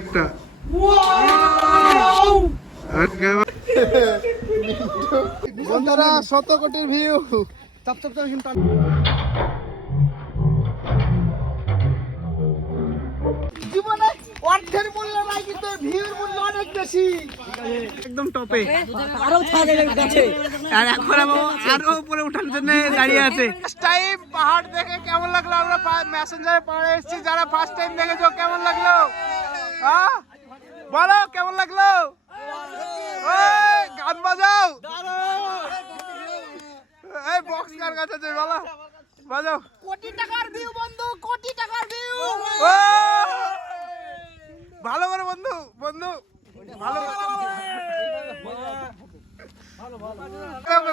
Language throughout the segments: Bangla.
একটা। বন্ধুরা 100 কোটির ভিউ। জীবনে অর্থের মূল্য নাই, কিন্তু ভিউর মূল্য অনেক বেশি। একদম টপে। আরো ছাড়ে গেছে, আর এখন আরো উপরে ওঠার জন্য দাঁড়িয়ে আছে। ফার্স্ট টাইম পাহাড় দেখে কেমন লাগলো? আমরা মেসেঞ্জারে পাহাড়ে এসেছি, যারা ফার্স্ট টাইম দেখেছো কেমন লাগলো? হ্যাঁ বলো কেমন লাগলো? ওই গান বাজাও, এই বক্স কার কাছে আছে বলো, বাজাও। কোটি টাকার ভিউ বন্ধু, কোটি টাকার ভিউ। ভালো করে বন্ধু, বন্ধু ভালো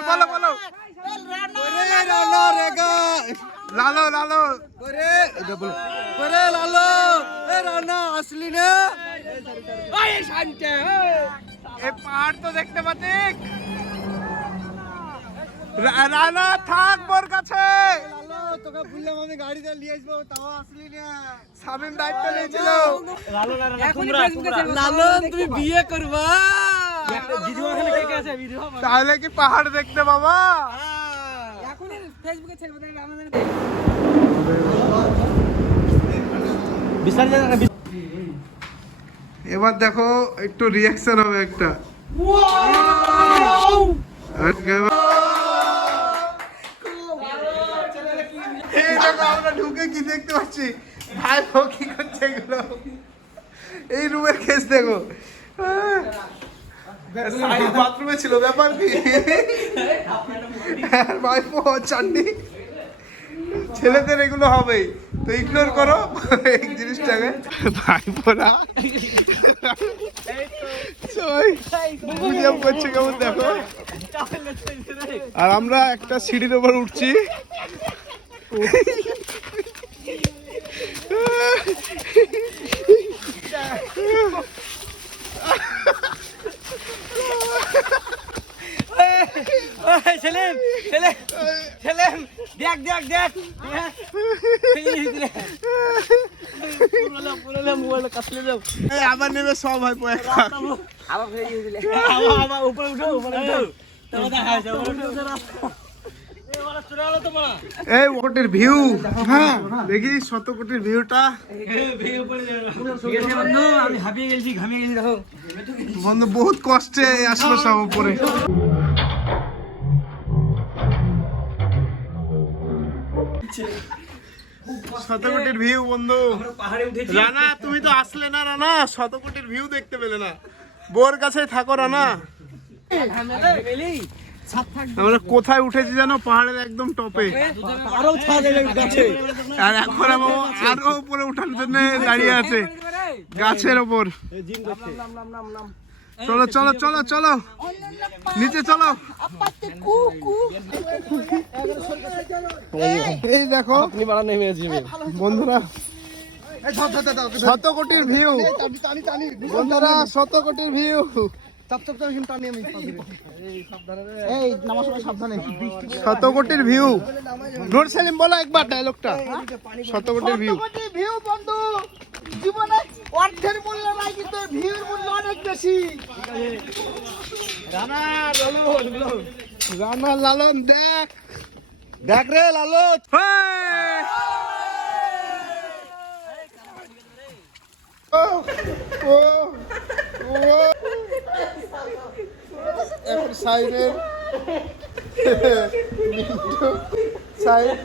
বলো বলো। লালো লালো লালো রানা আসলি না? এই পাহাড় তো দেখতে পাচ্ছিস। রানা থাক মোর কাছে। তোকে বললাম আমি গাড়িতে নিয়ে আসবো, তাও আসলি না। শামিম দায়িত্ব নিয়েছিল। লালন তুমি বিয়ে করবা? তাহলে কি পাহাড় দেখতে বাবা? এখন ফেসবুকে ছেড়ে দেন আমাদের। এবার দেখো একটু রিয়াকশন হবে একটা। আমরা ঢুকে কি দেখতে পাচ্ছি, ভাই কি করছে এগুলো? এই রুমের কেস দেখো, বাথরুমে ছিল, ব্যাপার কি? ভাই চাটনি ছেলেদের এগুলো হবেই, তো ইগনোর করো এই জিনিসটাকে। ভাইপোরা বুঝিয়াম করছে কেমন দেখো। আর আমরা একটা সিঁড়ির উপর উঠছি। আবার নেবে সব হয় এই কোটির ভিউ। হ্যাঁ দেখি 100 কোটির ভিউটা। আমি হাঁপিয়ে গেছি, ঘামিয়ে গেছি। দেখো বন্ধু বহুত কষ্টে আসলো সব উপরে। শত কোটির ভিউ বন্ধু। রানা তুমি তো আসলে না, রানা 100 কোটির ভিউ দেখতে পেলে না। বোর কাছে থাকো রানা। আমরা কোথায় উঠেছি জানো? পাহাড়ের একদম টপে। আরো ছাড়ে গেছে, আর এখন আরো উপরে ওঠার জন্য দাঁড়িয়ে আছে গাছের ওপর। চলো চলো চলো চলো নিচে চলো। এই দেখো বন্ধুরা 100 কোটির ভিউ। বন্ধুরা 100 কোটির ভিউ। 100 কোটির ভিউ। নোর সেলিম বলো একবার ডায়লগটা। 100 কোটির ভিউ। বন্ধু জীবনে অর্থের মূল্য নাই, কিন্তু ভিউর মূল্য অনেক বেশি। রানা লালন দেখ দেখ রে লালন। সাইডের সাইড